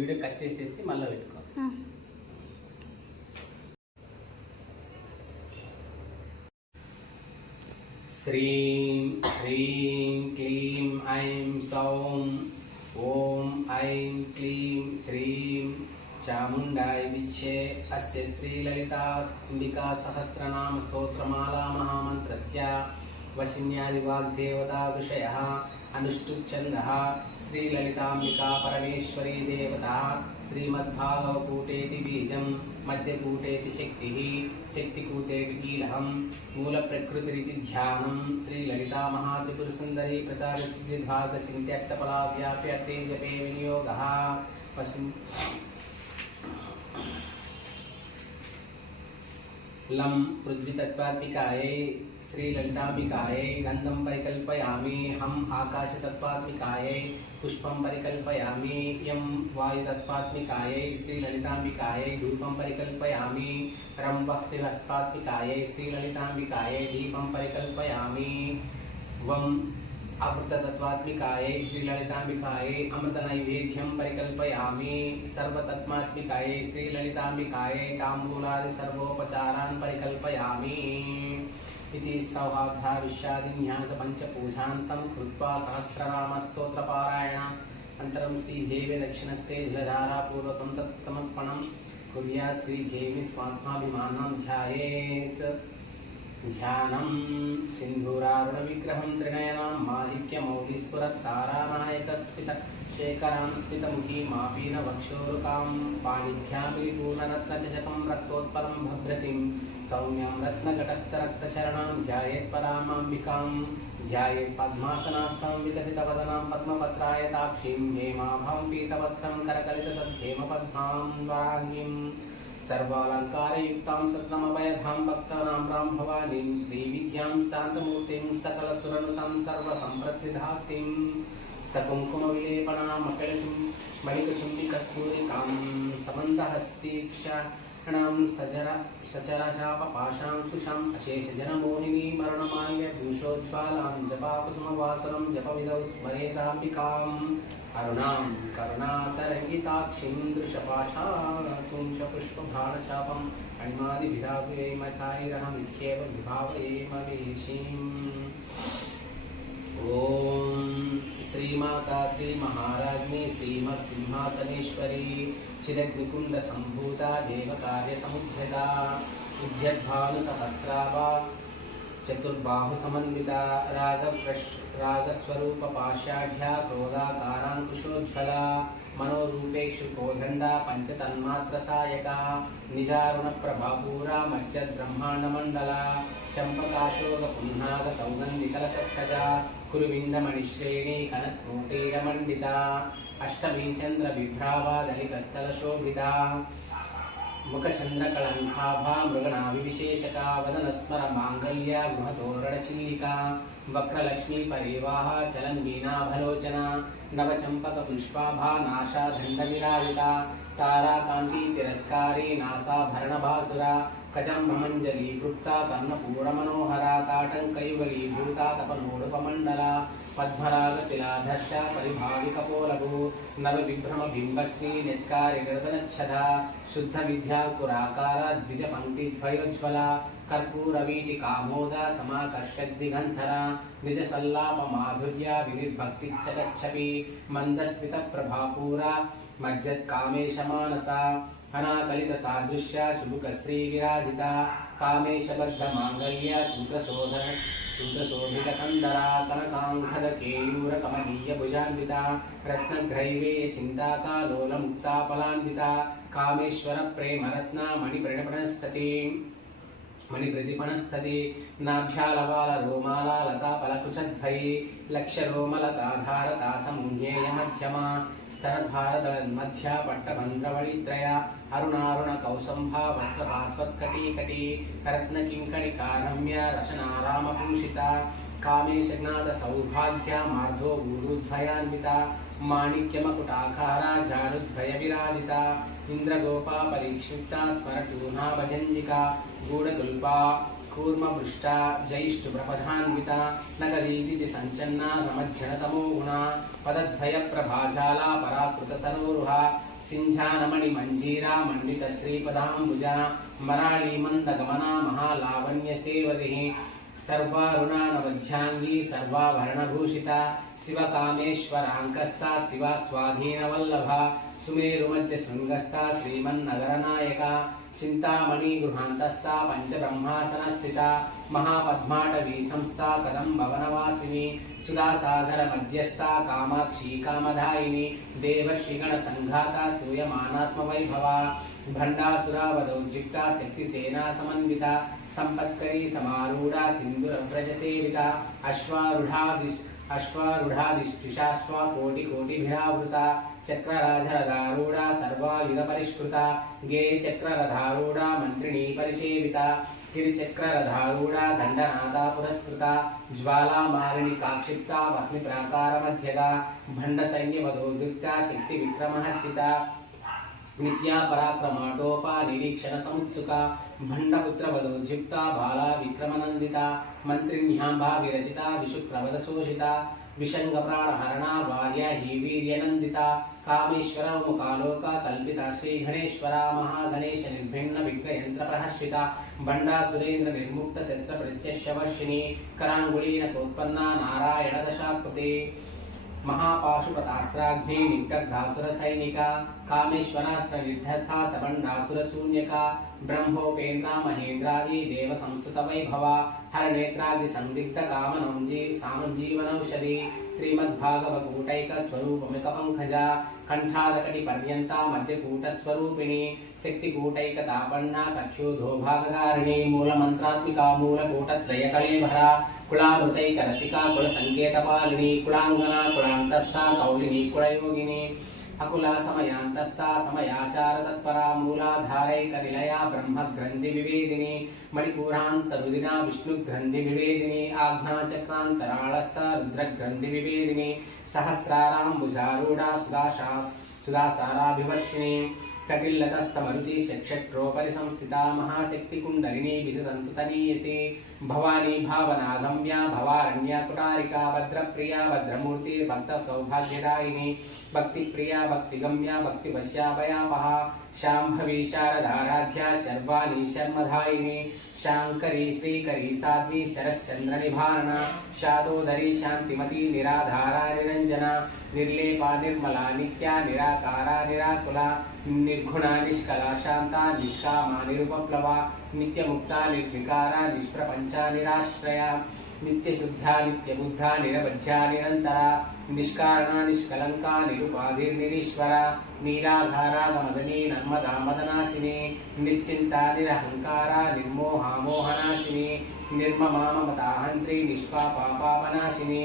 Video cut చేసేసి మళ్ళీ పెట్టుకో. శ్రీం హ్రీం క్లీం ఐం సౌం ఓం ఐం క్లీం హ్రీం చాముండాయ విచ్చే అస్య శ్రీలలితాంబికా సహస్రనామ స్తోత్రమాలా మహామంత్రస్య వశిన్యాది వాగ్దేవతా విషయః అనుష్ఠుప్ఛందః శ్రీలలితాంబికా పరమేశ్వరీ దేవతా శ్రీమద్భాగవకూటేతి బీజం మధ్యకూటేతి శక్తిః శక్తికూటేతి కీలహం మూలప్రకృతిరితి ధ్యానం శ్రీలలితా మహాత్రిపురసుందరీ ప్రసాదసిద్ధిధాత చింత్యక్తఫలా వ్యాప్యర్తే జపే వినియోగः లం పృథ్వీతత్వాత్మికాయై శ్రీలలితాంబికాయై గంధం పరికల్పయామి. హం ఆకాశతత్వాత్మికాయై పుష్పం పరికల్పయామి. యం వాయుతత్వాత్మికాయై శ్రీలలితాంబికాయై ధూపం పరికల్పయామి. రం భక్తితత్వాత్మికాయై శ్రీలలితాంబికాయై దీపం పరికల్పయామి. వం అమృతతత్వాత్మికాయై శ్రీలలితాంబికాయై అమృతనైవేద్యం పరికల్పయామి. సర్వతత్వాత్మికాయై శ్రీలలితాంబికాయై తాంబూలాది సర్వోపచారాన్ పరికల్పయామి. ఇది సౌహార్దావిష్యాదిన్యాస పంచపూజాంతం కృత్వా సహస్రనామస్తోత్రపారాయణ అంతరం శ్రీదేవి దక్షిణస్థే జలధారాపూర్వకం తత్సమర్పణం కుర్యాత్. శ్రీదేవి స్వాత్మాభిమానం ధ్యాయేత్. ధ్యానం సింధూరారుణ విగ్రహం త్రినయనాం మాణిక్యమౌళిస్ఫురత్ తారానాయకస్ఫిత శేఖరాం స్ఫితముఖీ మాపీన వక్షోరుకాం పాణిభ్యాం విపూర్ణరత్నచషకం రక్తోత్పలం భద్రతిం సౌమ్యం రత్నఘటస్థరక్తచరణాం ధ్యాయేత్ పరామాంబికాం. ధ్యాయేత్ పద్మాసనాస్థం వికసితవదనాం పద్మపత్రాయతాక్షీం హేమాభాం పీతవస్త్రం కరకలితసద్ధేమపద్మాం వరాంగిం సర్వాలంకారయుక్తాం సత్నమభయధాం భక్తానాం రాం భవానీం శ్రీవిద్యాం శాంతమూర్తిం సకలసురనుతాం సర్వసంప్రతిధాత్రీం సకుంకుమవిలేపనామకళిం మణికచుంబికస్తూరికాం సమందహస్తీక్షణాం సచరచాపపాశాంకుశాం అశేషజనమోహినీ మరణమాల్య భూషోజ్వాలాం జపాకుసుమవాసనం జపవిదౌ స్మరేతాంబికాం అరుణాం కరుణాతరంగితాక్షిం దృశపాశాపుష్పభాణచాపం అణ్మాదిభిరాకులైమథాయిరహం ఇత్యేవ విభావయేమవేషీం. ఓం శ్రీమాతా శ్రీ మహారాజ్ఞి శ్రీమత్ సింహాసనేశ్వరీ చిదగ్నికుండ సంభూత దేవకార్య సముద్యత విద్యద్భాను సహస్రాభా చతుర్బాహు సమన్విత రాగస్వరూప పాశాఢ్యా క్రోధాకారాంకుశోజ్వల మనోరూపేక్షు కోదండ పంచతన్మాత్ర సాయక నిజారుణ ప్రభాపూరా మధ్యబ్రహ్మాండమండల చంపకాశోక పున్నాగ సౌగంధికల సత్కజ కురువిందమణిశ్రేణి కనత్కోటీరమండిత అష్టమీ చంద్ర విభ్రావాదలికస్థల శోభిత ముఖచంద్రకళంకాభా మృగనాభివిశేషక వదనస్మర మాంగళ్య గృహతోరణచిల్లికా వక్రలక్ష్మీ పరివాహ చలన్మీనాభలోచన నవచంపక పుష్పాభా నాశాదండ విరాజిత తారాకాంతి తిరస్కారీ నాసాభరణభాసుర కజంభమంజలీకృప్త కర్ణపూరమనోహర తాటంకైవలీభూత తపనోడుపమండల పద్మరాగశిలాధర్ష పరిభావికపోలగు నవవిభ్రమ బింబశ్రీ నెత్కారి గృతనచ్చద శుద్ధ విద్యాకురాకార ద్విజ పంక్తిద్వయోజ్వల కర్పూరవీటి కామోద సమాకర్షద్దిగంధర నిజ సల్లాప మాధుర్య వినిర్భక్తిచ్చ గచ్చపి మందస్మిత ప్రభాపూర మజ్జత్కామేశమానస అనాకలిత సాదృశ్య చుబుక శ్రీ విరాజిత కామేశబద్ధ మాంగళ్య సూత్రశోభిత కందర కనకాంఖద కేయూర కమనీయ భుజాన్విత రత్నగ్రైవేయ చింతాకాలోల ముక్తాఫలాన్విత కామేశ్వర ప్రేమరత్న మణిప్రతిపణస్థతి నాభ్యాలవాల రోమాల లతా పలకుచద్వయి లక్ష్యరోమలతాధారతా సమూహ్యేయ మధ్యమ స్తనద్భారతమధ్య పట్టబంధ్రవళిత్రయ అరుణారుణ కౌసంభా వస్త్రపాస్వత్కటీకటీ రత్నకింకణికారమ్య రశనారామభూషిత కామేశజ్ఞాత సౌభాగ్య మార్ధో గురుద్వయాన్విత మాణిక్యమకుటాకార జానుద్వయ విరాజిత ఇంద్రగోపా పరీక్షిప్త స్మరటూనా భజంజిక గూఢకుల్పా కూర్మభృష్ట జైష్టు ప్రపథాన్విత నగరీతి సంచన్న సమజ్జనతమో గుణ పదద్వయ ప్రభాజాల పరాకృత సరోరుహ సింఝానమణి మంజీరా మండిత శ్రీపదాంబుజ మరాళీ మందగమనా మహాలావణ్య సేవది సర్వారుణానవధ్యాంగీ సర్వాభరణభూషిత శివకామేశ్వరాంకస్త శివ స్వాధీనవల్లభ సుమేరుమధ్య శృంగస్థ శ్రీమన్నగరనాయక చింతామణి గృహాంతస్థ పంచబ్రహ్మాసన స్థిత మహాపద్మాటవీ సంస్థా కదంబవనవాసిని సుధాసాగర మధ్యస్థ కామాక్షి కామదాయిని దేవర్షిగణ సంఘాత స్తూయమానాత్మవైభవ భండాసురావదౌద్యుక్త శక్తిసేనా సమన్విత సంపత్కరీ సమారూఢ సింధురవ్రజ సేవిత అశ్వారూఢాదిష్టుషాశ్వ కోటి కోటిభిరావృత చక్రరాజరథారూఢ సర్వాయుధ పరిష్కృత గే చక్రరథారూఢ మంత్రిణీ పరిసేవిత గిరిచక్రరథారూఢ దండనాథ పురస్కృత జ్వాలామాలిని కాక్షిప్త వహ్ని ప్రాకార మధ్యగా భండ సైన్యవదోద్యుక్త శక్తి విక్రమహర్షిత నిత్యా పరాక్రమాటోపా నిరీక్షణ సముత్సుక భండపుత్రవదోద్యుక్త బాలా విక్రమనందిత మంత్రిణ్యాంబా విరచిత విశుక్రవదశోషిత విషంగ ప్రాణహరణ భార్య హి వీర్యనందిత కామేశ్వర ముఖాలోక కల్పిత శ్రీ గణేశ్వర మహాగణేశ నిర్భిన్న విఘ్నయంత్ర ప్రహర్షిత బండా సురేంద్ర నిర్ముక్త శస్త్ర ప్రత్యశవర్షిణి కరాంగుళీనకోత్పన్న నారాయణ దశాకృతి महापाशुपतास्त्राग्नि निग्धासुर सैनिका कामेश्वरास्त्र निर्धथा सबंडासुर शून्यका ब्रह्मोपेन्द्र महेन्द्रादि देव संस्कृत वैभव हर नेत्रादि संदिग्ध कामनौजी सामजीवनौषधि श्रीमद्भागवकूटैक स्वरूपमिक पंकजा कंठादकटि पर्यंता मध्यकूट स्वरूपिणी शक्तिकूटैक तापन्ना कक्षोधो भागधारिणी मूलमंत्रात्मिका मूलकूटत्रय कलेभरा कुलामृतैक रसिका कुल संकेतपालिनी कुलांगना कुलांतस्था कौलिनी कुलयोगिनी अकुला समयांतस्था समयाचार तत्परा मूलाधारैक निलया ब्रह्म ग्रंथि विवेदिनी मणिपुरांत रुदिना विष्णु ग्रंथि विवेदिनी आज्ञा चक्रांतराळस्था रुद्र ग्रंथि विवेदिनी सहस्रारांबुजारूढ़ा सुदासाराभिवर्षिणी कटिल्लतस्तमरुचि चक्षत्रोपरि संस्थिता महाशक्ति कुंडलिनी विसदन्तुतनीयसी भवानी भावनागम्या भवारण्या कुटारिका भद्रप्रिया भद्रमूर्ति भक्त सौभाग्यदायिनी भक्तिप्रिया भक्तिगम्या भक्तिवश्याभयापहा शाम्भवी शारदाराध्या शर्वाणी शर्मधायिनी शांकरी श्रीकरी साध्वी शरश्चंद्र निभारणा शादोदरी शांतिमती निराधारा निरंजना निर्लेपा निर्मला नित्या निराकारा निराकुला निर्गुणा निष्कला शांता निष्कामा निरुपप्लवा नित्यमुक्ता निर्विकारा निष्प्रपंचा निराश्रया नित्यशुद्धा नित्यबुद्धा निरवध्या निरंतरा निष्कारणा निष्कलंका निरुपाधिर्निरीश्वरा नीलाधारा गमदनी नर्मदा मदनाशिनी निश्चिंता निरहंकारा निर्मोहा मोहनाशिनी निर्ममा ममताहंत्री निष्पापा पापनाशिनी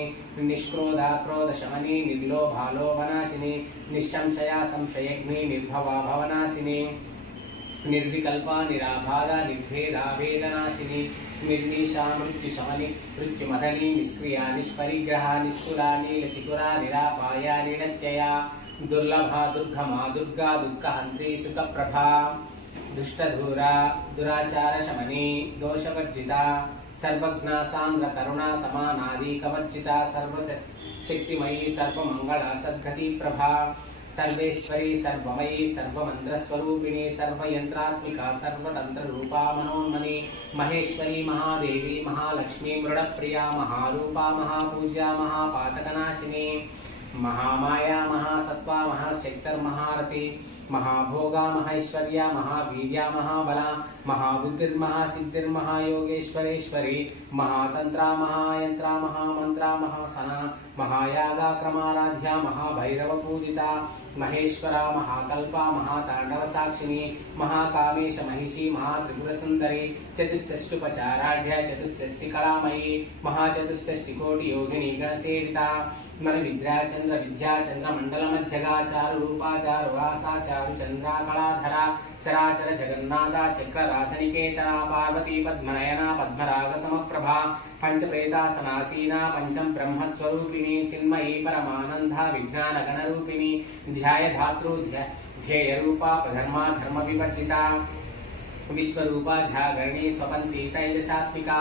निष्क्रोधा क्रोधशमनी निर्लोभा लोभनाशिनी निःसंशया संशयग्नि निर्भवा भवनाशिनी निर्विकल्पा निराबाधा निर्भेदा वेदनाशिनी निर्निशा मृत्युशमनी मृत्युमदनी निष्क्रिया निष्परिग्रहा निष्ठुरा नीलचिकुरा निरापाया निरत्यया दुर्लभा दुर्गमा दुर्गा दुःखहंत्री सुखप्रभा दुष्टधूरा दुराचार शमनी दोषवर्जिता सर्वज्ञा सांद्र करुणा समानादि कवर्जिता सर्वशक्तिमयी सर्वमंगला सद्गति प्रभा सर्वेश्वरी सर्वमयी सर्वमंत्रस्वरूपिणी सर्वयंत्रात्मिका सर्वतंत्र रूपा मनोन्मणि महेश्वरी महादेवी महालक्ष्मी मृडप्रिया महारूपा महापूज्या महापातकनाशिनी महामाया महासत्वा महाशक्तिर्महारति महाभोगा महैश्वर्या महावीर्या महाबला महाबुद्धिर्महासिद्धिर्महायोगेश्वरेश्वरी महातंत्रा महायंत्रा महामंत्रा महासना महायागा क्रमाराध्या महाभैरव पूजिता महेश्वरा महाकल्पा महातांडव साक्षिणी महाकामेश महिषी महात्रिपुरसुंदरी चतुष्षष्टुपचाराढ्या चतुष्षष्टि कलामयी महाचतुष्षष्टि कोटि योगिनी गणसेविता मन विद्याचंद्र विद्याचंद्र मंडल मध्यगा चारु रूपा चारु वासा चारु चंद्रा कलाधरा चराचर जगन्नाथा चक्र राजनिकेतना पार्वती पद्मनयना पद्मराग समप्रभा पंचप्रेतासनासीना पंचम ब्रह्मस्वरूपिणी चिन्मयी परमानंदा विज्ञान गणरूपिणी ध्याय धातृ ध्येय रूपा धर्मा धर्म विवर्जिता विश्वरूपा ध्यागरणी स्वपंती तैलशात्मिका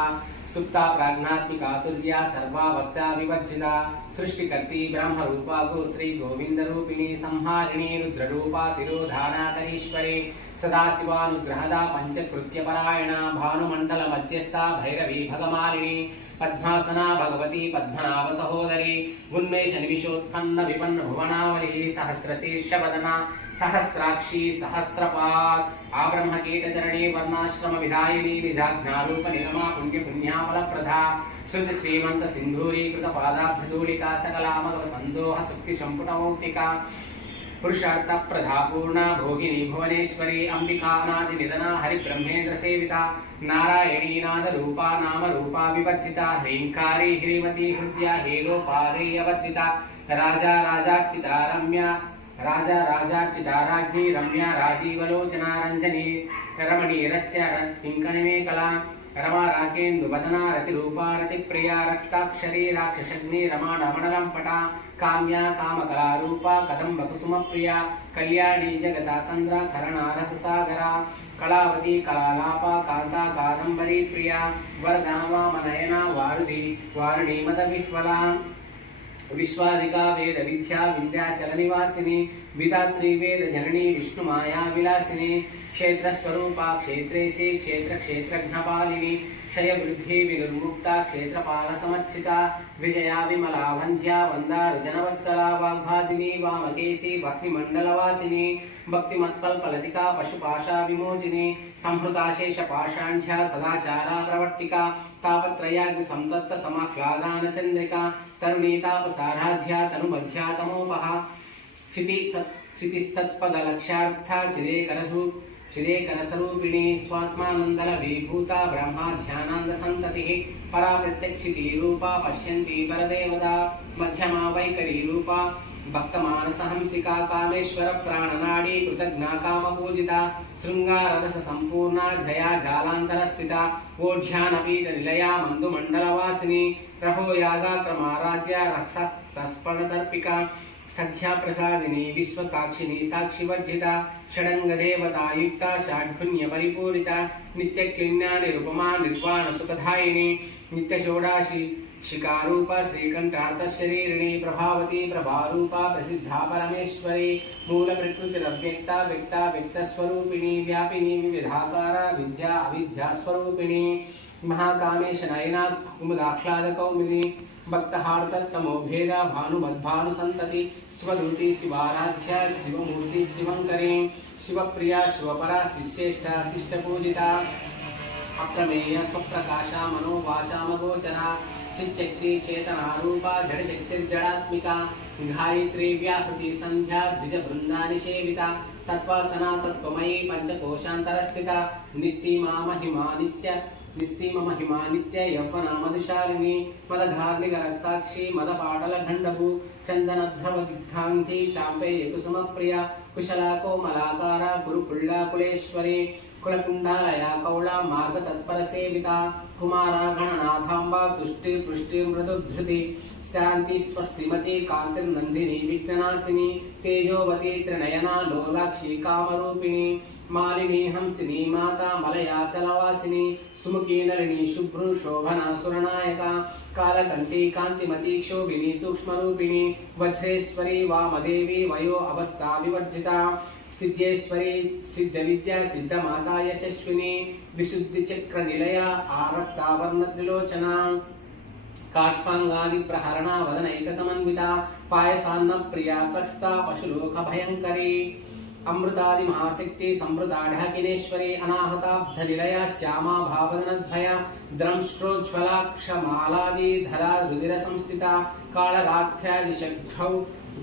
सुप्ता प्राज्ञात्मिका तुल्या सर्वावस्था विवर्जिता सृष्टिकर्ती ब्रह्मरूपा गो श्री गोविंदरूपिणी संहारिणी रुद्ररूपा तिरोधानाकरीश्वरी सदाशिवानुग्रहदा पंचकृत्यपरायणा भानुमंडल मध्यस्था भैरवी भगमालिनी पद्मासना भगवती पद्मनाभ सहोदरी उन्मेष निमिषोत्पन्न विपन्न भुवनावली सहस्रशीर्षवदना सहस्राक्षी सहस्रपात् आब्रह्म कीटधरणी वर्णाश्रम विधायिनी निजाज्ञारूप निरमा पुण्य पुण्याफलप्रदा श्रुति श्रीमंत सिंधूरीकृत पादाब्धधूलिका सकलामगव संदोह सुक्ति संपुटमौक्तिका पुरुषार्थ प्रधा पूर्णा भोगिनी भुवनेश्वरी अंबिकानादि निधना हरि ब्रह्मेंद्र सेविता नारायणी नाद रूपा नाम रूपा विवर्जिता ह्रींकारी ह्रीमती हृदया हेलो पारेयवर्जिता राजा राजार्चिता रम्या राजा राजार्चिता राज्ञी रम्या राजीवलोचना रंजनी रमणीरस्य किंकणमेकला रमा राकेन्दुवदना रतिरूपा रतिप्रिया रक्ताक्षरी राक्षसग्नि रमा रमणलम्पटा काम्या कामकलारूपा कदम्बकुसुमप्रिया कल्याणी जगदाकन्द्रा करणारससागरा कलावती कलालापा कांता कादम्बरी प्रिया वरदा वामनयना वारुधी वारुणी मदविह्वला विश्वादिका वेद विद्या विंध्याचल निवासिनी विधात्री वेद जननी विष्णुमाया विलासिनी क्षेत्र स्वरूपा क्षेत्रेसी क्षेत्र क्षेत्रघ्नपालिनी क्षय वृद्धि विनिर्मुक्ता क्षेत्रपाल समर्चिता विजया विमला वंध्या वंदार जनवत्सला वाग्भादिनी वामकेशी भक्तिमंडलवासिनी भक्तिमत्कल्पलतिका पशुपाशा विमोचिनी संहृता शेष पाषाढ्या सदाचारा प्रवर्तिका तापत्रयाग्नि संतप्त समाह्लादान चंद्रिका तरुणी तापसाराध्या तनुमध्या तमोपहा क्षितिस्तत्पदलक्ष्यार्था चिरेकरस्वरूपिणी स्वात्मानंदल विभूता ब्रह्मा ध्यानांद संतति परा प्रत्यक्षिती रूपा पश्यन्ती परदेवता मध्यमा वैकरी रूपा भक्तमानसहंसिका कामेश्वर प्राणनाडी कृतज्ञा कामपूजिता शृंगाररस संपूर्णा जया जालांतरस्थिता ओढ्यानपीठ निलया मंदुमंडलवासिनी रहो यागाक्रमाराध्या रक्षस्पर्णदर्पिका सख्या प्रसादिनी विश्वसाक्षिणी साक्षिवर्जिता षडंगदेवतायुक्ता षाड्गुण्य परिपूरिता नित्यक्लिन्ना निरुपमा निर्वाण सुखदायिनी नित्यषोडाशी शिकारूपा श्रीकंठार्थशरीरिणी प्रभावती प्रभारूपा प्रसिद्धा परमेश्वरी मूल प्रकृतिरव्यक्ता व्यक्ता व्यक्तस्वरूपिणी व्यापिनी विविधाकारा विद्या अविद्या स्वरूपिणी महाकामेश नयना कुमुदाह्लाद कौमुदी भक्तहार्दत्तमो भेदा भानुमद्भानुसंतति शिवदूती शिवाराध्या शिवमूर्ति शिवंकरी शिवप्रिया शिवपरा शिष्येष्ठा शिष्टपूजिता अप्रमेय स्वप्रकाशा मनोवाचामगोचरा चिच्चक्ति चेतनारूपा जडशक्तिर्जडात्मिका गायत्री व्याहृति संध्या द्विजबृंदानि सेविता तत्त्वासना तत्त्वमयी पंचकोशान्तरस्थिता निस्सीमा महिमा नित्य यौवना मधुशालिनी मदधार्मिक रक्ताक्षी मदपाटल ढंडभू चंदनध्रव दिग्धांति चांपेय कुसुम प्रिया कुशला कोमलाकारा गुरुकुल्ला कुलेश्वरी कुलकुंडालया कौला मार्ग तत्पर सेविता कुमारा गणनाथांबा तुष्टि पुष्टि मृदुधृति शांति स्वस्तिमती कांतिर्नंदिनी विघ्ननाशिनी तेजोवती त्रिनयना लोलाक्षी कामरूपिणी मालिनी हंसिनी माता मलयाचलवासिनी सुमुखी नलिनी शुभ्रू शोभना सुरनायका कालकंठी कांतिमती क्षोभिनी सूक्ष्मरूपिणी वज्रेश्वरी वामदेवी वयो अवस्था विवर्जिता सिद्धेश्वरी सिद्धविद्या सिद्धमाता यशस्विनी विशुद्धिचक्र निलया आरक्तावर्ण त्रिलोचना काट्वांगादि प्रहरणा वदनैक समन्विता पायसान्न प्रिया त्वक्स्ता पशुलोक भयंकरी अमृतादि महाशक्ति समृताढकिनेश्वरी अनाहताब्ध निलया श्यामा भावनद्भया द्रंष्ट्रोज्ज्वलाक्षमालादि धरा रुधिर संस्थिता कालरात्र्यादिशग्धौ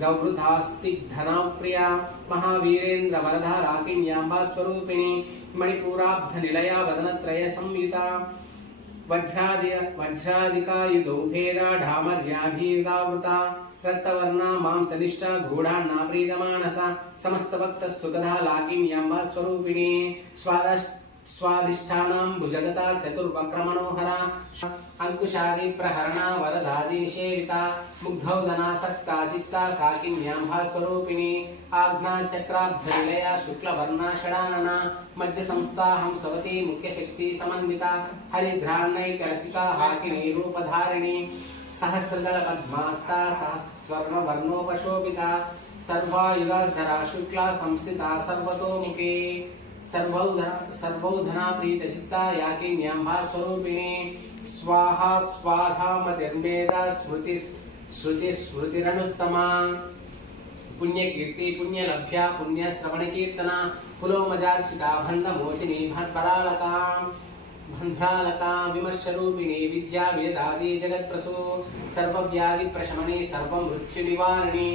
गौवृतास्तिग्धना प्रिया महावीरेन्द्र वरदा राकिण्यांबा स्वरूपिणी मणिपुराब्ध निलया वदनत्रय संयुता वज्रादिकायुधौ भेदा ढामर्याभिर्दावृता रक्तवर्णा मांसनिष्ठा गूढान्ना प्रीतमानसा समस्त भक्त सुखदा लाकिन्यांबा स्वरूपिणी स्वादिष्ठानां भुजगता चतुर्वक्रमनोहरा अंकुशादि प्रहरणा वरदादि निषेविता मुग्धौदनासक्ता चित्ता साकिन्याम्भा स्वरूपिणी आज्ञा चक्राब्धनिलया शुक्लवर्णा षडानना मज्ज संस्था हंसवती मुख्य शक्ति समन्विता हरिद्रान्नैकरसिका हासिनी रूपधारिणी सहस्रदल पद्मास्ता सहस्वर्णवर्णोपशोभिता सर्वायुधाधरा शुक्ला संस्थिता सर्वतोमुखी सर्वौधना प्रीतचित्ता याकिन्याम्भा स्वरूपिणी स्वाहा स्वाधा मतिर्मेधा स्मृतिरनुत्तमा पुण्यकीर्ति पुण्यलभ्या पुण्यश्रवणकीर्तना कुलोमजार्चिता बन्धमोचिनी भद्रालका विमर्शरूपिणी विद्या वेदादि जगत्प्रसू सर्वव्याधिप्रशमने सर्वमृत्युनिवारिणी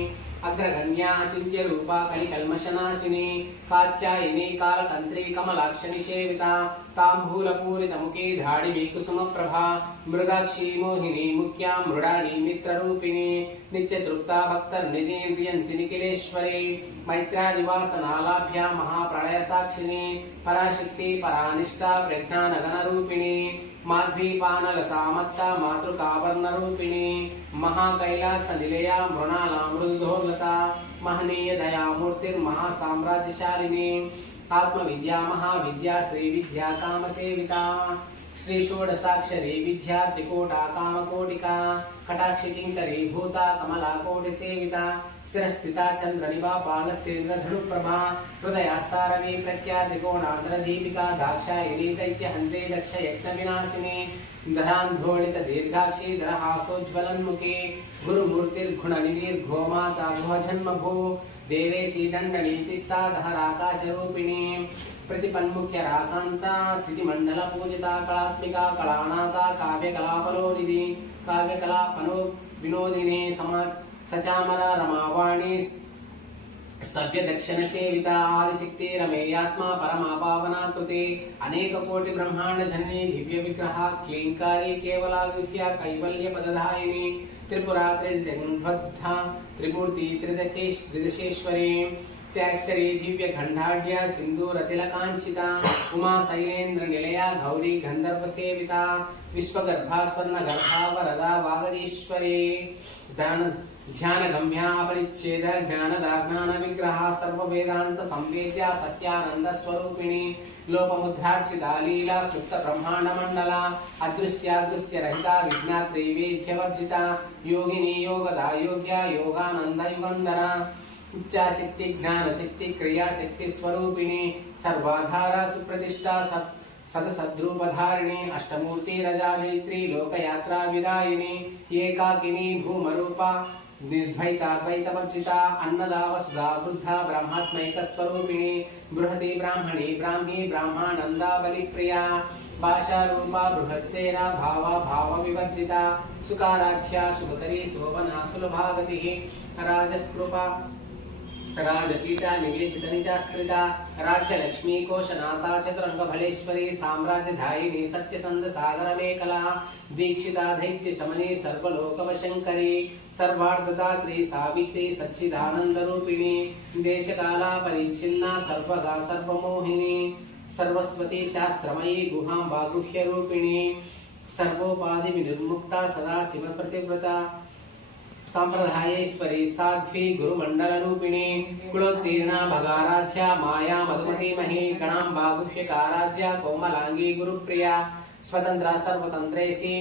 अग्रगण्या अचिन्त्य रूपा कलिकल्मषनाशिनी कात्यायिनी कालतन्त्री कमलाक्षनि सेविता ताम्बूलपूरितमुखी धाडिवी कुसुमप्रभा मृगाक्षी मोहिनी मुख्या मृडानी मित्ररूपिणी नित्यतृप्ता भक्तर्निधीर्यन्ति निखिलेश्वरी मैत्रादिवासनालाभ्या महाप्रलयसाक्षिणी पराशक्ति परानिष्ठा प्रज्ञानगणरूपिणी माध्वीपानलसामत्ता मातृकावर्णरूपिणी महाकैलासनिलया मृणाला मृदुधोर्लता महनीय दयामूर्तिर्महासाम्राज्यशालिनी आत्मविद्या महाविद्या श्रीविद्या कामसेविका श्री षोडशाक्षरी विद्या त्रिकोटा कामकोटिका कटाक्षि किंकरी भूता कमला कोटि सेविता शिरस्थिता चंद्रनिभा पालस्तेन्द्रधनुप्रभा हृदयास्तारवी प्रख्या त्रिकोणांध्र दीपिका दाक्षायिनी दैत्यहन्ते दक्ष यज्ञ विनाशिनी धरान्धोलित दीर्घाक्षी धरहासोज्ज्वलन्मुखी गुरुमूर्तिर्गुणनिधिर्घो माता गुहजन्मभू देवेशी दण्डनीतिस्ता दहराकाशरूपिणी प्रतिपन्मुख्य राकांता तिथिमंडल पूजिता कलात्मिका कलानाथा काव्यकलापनोदिनी काव्यकलापनो विनोदिनी समाज सचामरा रमावाणी सभ्य दक्षिण सेविता आदिशक्ति रमेयात्मा परमा पावना कृते अनेक कोटि ब्रह्मांड जननी दिव्य विग्रह क्लींकारी केवला विद्या कैवल्य पदधायिनी त्रिपुरा त्रिजगन्वद्धा त्रिमूर्ति त्रिदशेश्वरी त्याक्षरी दिव्य खंडाढ्या सिंधूरतिलकांचिता उमा शैलेन्द्र निलया गौरी गंधर्व सेविता विश्वगर्भा स्वर्ण गर्भा वरदा वागदीश्वरी ध्यान गम्या अपरिच्छेद ज्ञानदाज्ञान विग्रह सर्व वेदांत संवेद्या सत्यानंद स्वरूपिणी लोपमुद्रार्चिता लीला क्षुप्त ब्रह्मांड मंडला अदृश्यादृश्य रहिता विज्ञात्री वेद्यवर्जिता योगिनी योगदा योग्या योगानंद युगंधरा उच्चा शक्ति ज्ञान शक्ति क्रिया शक्ति स्वरूपिणी सर्वाधारा सुप्रतिष्ठा सदसद्रूपधारिणी अष्टमूर्ति रजाजयित्री लोकयात्रा विदायिनी एकाकिनी भूमरूपा निर्भयिताद्वैतवर्जिता अन्नदा वसुधा वृद्धा ब्रह्मात्मैक स्वरूपिणी बृहति ब्राह्मणी ब्राह्मी ब्रह्मानंदा बलिप्रिया भाषारूपा बृहत्सेना भावा भाव विवर्जिता सुकाराध्या सुभकरी शोभना सुलभागतिः राजस्कृपा राजपीठा निवेशित निजाश्रिता राज्यलक्ष्मी कोशनाथा चतुरंग भलेश्वरी साम्राज्यधायिनी सत्यसंध सागर मेखला दीक्षिता दैत्य समनी सर्वलोकवशंकरी सर्वार्धदात्री सावित्री सच्चिदानंद रूपिणी देशकाला परिच्छिन्ना सर्वगा सर्वमोहिनी सर्वस्वती शास्त्रमयी गुहांबा गुह्य रूपिणी सर्वोपाधि विनिर्मुक्ता सदा शिव प्रतिव्रता सांप्रदायेश्वरी साध्वी गुरुमंडल रूपिणी कुलोत्तीर्णा भगाराध्या माया मधुमती मही गणांबा गुह्यकाराध्या कोमलांगी गुरुप्रिया स्वतंत्रा सर्वतंत्रेसी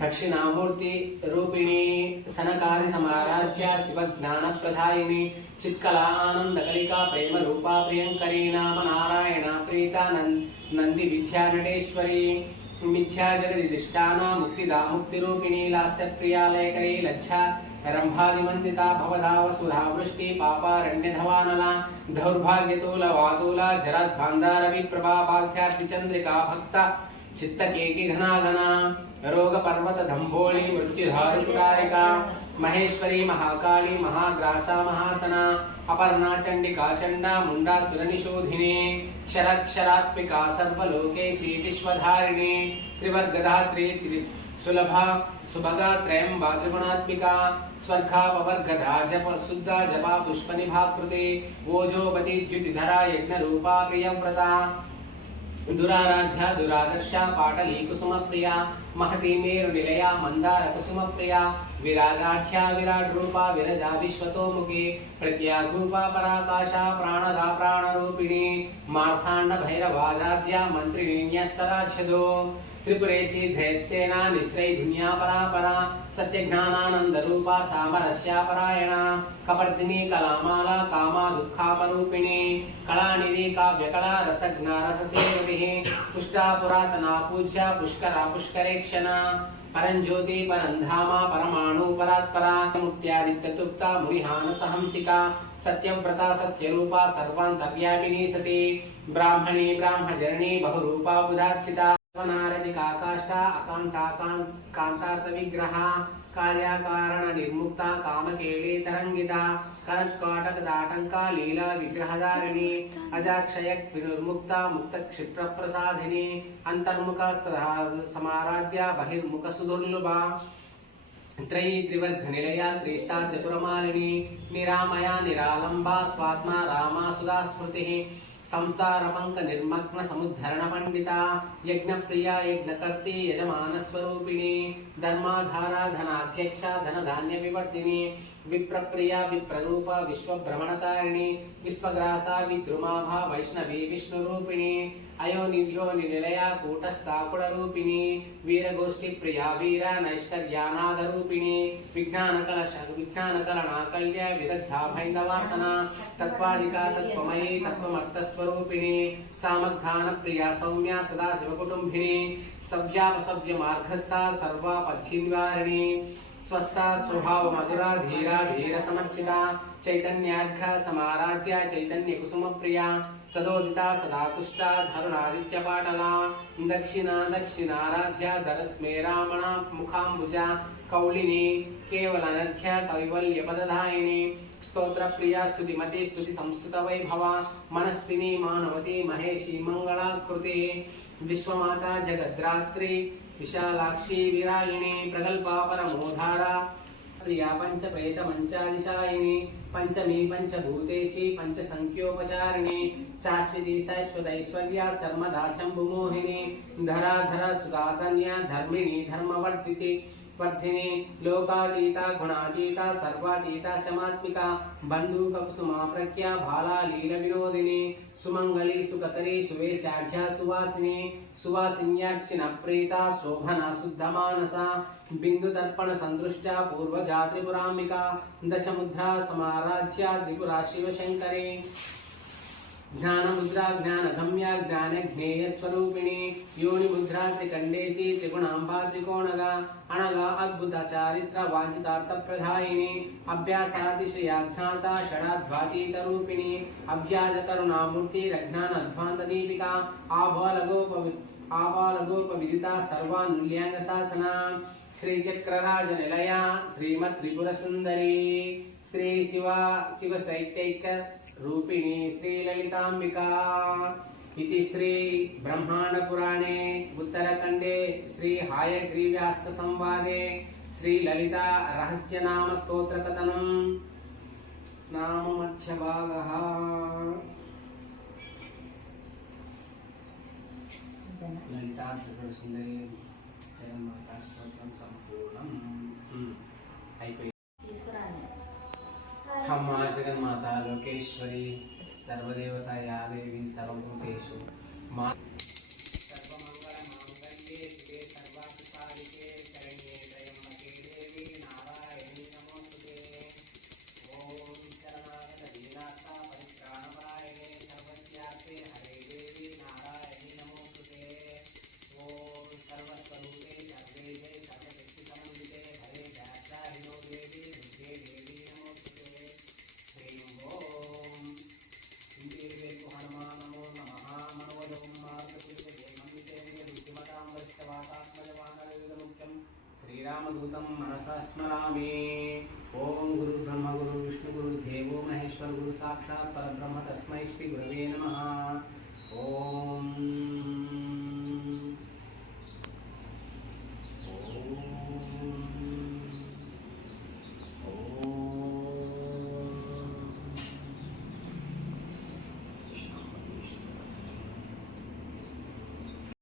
दक्षिणामूर्ति रूपिणी सनकादि समाराध्या शिव ज्ञान प्रदायिनी चित्कला आनंद कलिका प्रेम रूपा प्रियंकरी नाम नारायण प्रीता नंदी विद्या नटेश्वरी मिथ्या जगदिष्टाना मुक्तिदा मुक्ति रूपिणी लास्य प्रिया लयकरी लज्जा रंभादिमंदिता भवदा वसुधा वृष्टि पापारण्य धवानला दौर्भाग्यतूल वातूला जराद्भांधार विप्रभा भाग्यार्ति चंद्रिका भक्ता चित्तकेकी घना घना रोग पर्वत धंभोली मृत्युधारिका महेश्वरी महाकाली महाग्रासा महासना अपर्णा चंडिका चंडा मुंडा सुरनिशोधिनी क्षरात्मिका सर्वलोकेशी विश्वधारिणी त्रिवर्गधात्री सुलभा सुभगा त्रयंबा त्रिगुणात्मिका स्वर्गापवर्गदा जप शुद्धा जपा पुष्पनिभाकृते ओजोपति द्युतिधरा यज्ञ रूपा प्रियव्रता दुराराध्या दुरादर्शा पाटली कुसुम प्रिया महती मेरु निलया मंदार कुसुम प्रिया विरागाढ्या विराट रूपा विरजा विश्वतोमुखी प्रत्यागूपा पराकाशा प्राणदा प्राणरूपिणी मार्थांड भैरवाराध्या मंत्रिणीन्यस्तराच्छदो त्रिपुरेशी धैर्यसेना निश्रय दुनिया परापरा सत्यज्ञानानंद रूपा सामरस्या परायणा कपर्दिनी कलामाला कामा दुःखापरूपिणी कलानिधि काव्यकला रसज्ञा रससेविः पुष्टा पुरातना पूज्या पुष्करा पुष्करेक्षणा परंज्योति परंधामा परमाणु परात्परा मुक्त्यादित्यतुप्ता मुनिहान सहंसिका सत्यव्रता सत्यरूपा सर्वान्तर्यामिनी सती ब्राह्मणी ब्राह्मजननी बहुरूपा बुधार्चिता नारदिकाकाष्ठा अकान्तार्थ विग्रहा कार्याकारण निर्मुक्ता कामकेली तरंगिता कनत्काटकदाटंका लीला विग्रहधारिणी अजाक्षय विनुर्मुक्ता मुक्त क्षिप्र प्रसादिनी अंतर्मुख समाराध्या बहिर्मुख सुदुर्लभा त्रयी त्रिवर्गनिलया त्रिस्ता त्रिपुरमालिनी निरामया निरालंबा स्वात्मा रामा सुधा स्मृतिः संसार पंक निर्मग्न समुद्धरण पंडिता यज्ञ प्रिया यज्ञकर्ती यजमान स्वरूपिणी धर्माधारा धनाध्यक्षा धन धान्य विवर्धिनी विप्रप्रिया विप्ररूप विश्वभ्रमणकारिणी विश्वग्रासा विद्रुमाभा वैष्णवी विष्णुरूपिणी अयोनिव्योनि निलया कूटस्था कुलरूपिणी वीरगोष्ठी प्रिया वीरा नैष्कर्यानादरूपिणी विज्ञानकलनाकल्य विदग्धा भैन्दवासना तत्त्वादिका तत्त्वमयी तत्त्वमर्थस्वरूपिणी सामग्धान प्रिया सौम्या सदाशिवकुटुम्बिनी सव्यापसव्य मार्गस्था सर्वापद्धिनिवारिणी स्वस्था स्वभाव मधुरा धीरा धीर समर्चिता चैतन्यार्घ समाराध्या चैतन्य कुसुम प्रिया सदोदिता सदा तुष्टा धरुणादित्य पाटला दक्षिणा दक्षिणाराध्या धरस्मेरामणा मुखाम्बुजा कौलिनी केवलानर्घ्य कैवल्य पदधायिनी स्तोत्र प्रिया स्तुतिमती स्तुति संस्तुत वैभवा मनस्विनी मानवती महेशी मंगलाकृति विश्वमाता जगद्रात्रि विशालाक्षी विरायिणी प्रगल्भा परमोधारा प्रिया पंच प्रेत मंचादिशायिनी पंचमी पंचभूतेशी पंच संख्योपचारिणी शाश्वती शाश्वत ऐश्वर्या सर्वदा शंभुमोहिनी धराधर सुधातन्या धर्मिणी धर्मवर्धिति वर्धिनी लोकातीता गुणातीता सर्वातीता शमात्मिका बंधुकुसुमा प्रज्ञा भाला लील विनोदिनी सुमंगली सुकतरी सुवेशाढ्या सुवासिनी सुवासिन्यार्चिन प्रीता शोभना शुद्धमानसा बिंदु तर्पण संदृष्टा पूर्वजा त्रिपुराम्बिका दशमुद्रा समाराध्या त्रिपुरा शिवशंकरी ज्ञान मुद्रा ज्ञान गम्या ज्ञान ज्ञेय स्वरूपिणी योनि मुद्रा त्रिकंडेशी त्रिगुणांबा त्रिकोणगा अनगा अद्भुत चारित्र वांछितार्थ प्रदायिनी अभ्यासातिशयाज्ञाता षडाध्वातीत रूपिणी अभ्याज करुणामूर्ति रज्ञान अध्वांत दीपिका आबालगोप विदिता सर्वानुल्यांग शासना श्री चक्रराज निलया श्रीमत् त्रिपुर सुंदरी श्री शिव साहित्यैक रूपिणी श्री ललितांबिका इति श्री ब्रह्मांड पुराणे उत्तरखंडे श्री हायग्रीव्यास्त संवादे श्री ललिता रहस्य नाम स्तोत्र कथनम नाम मध्य भागः ललिता त्रिपुर सुंदरी जगन्माता स्तोत्रम संपूर्णम हम जगन्माता लोकेश्वरी सर्वदेवता या देवी सर्वभूतेषु मां सर्वमंगलमांगल्ये शिवे सर्वार्थसाधिके शरण्ये त्र्यंबके देवी नारायणी नमोस्तुते ओम शरणागत दीनार्था परित्राणपरायणे सर्वस्यार्थे हरे देवी नारायणी नमोस्तुते ओम सर्वस्वरूपे सर्वेशे सर्वशक्तिसमन्विते हरे व्याख्याहिनो देवी दुर्गे देवी नमोस्तुते रामदूतं मनसा स्मरामि ओम गुरु ब्रह्म गुरु विष्णु गुरु देवो महेश्वर गुरु साक्षात् परब्रह्म तस्मै श्री गुरवे नमः ओम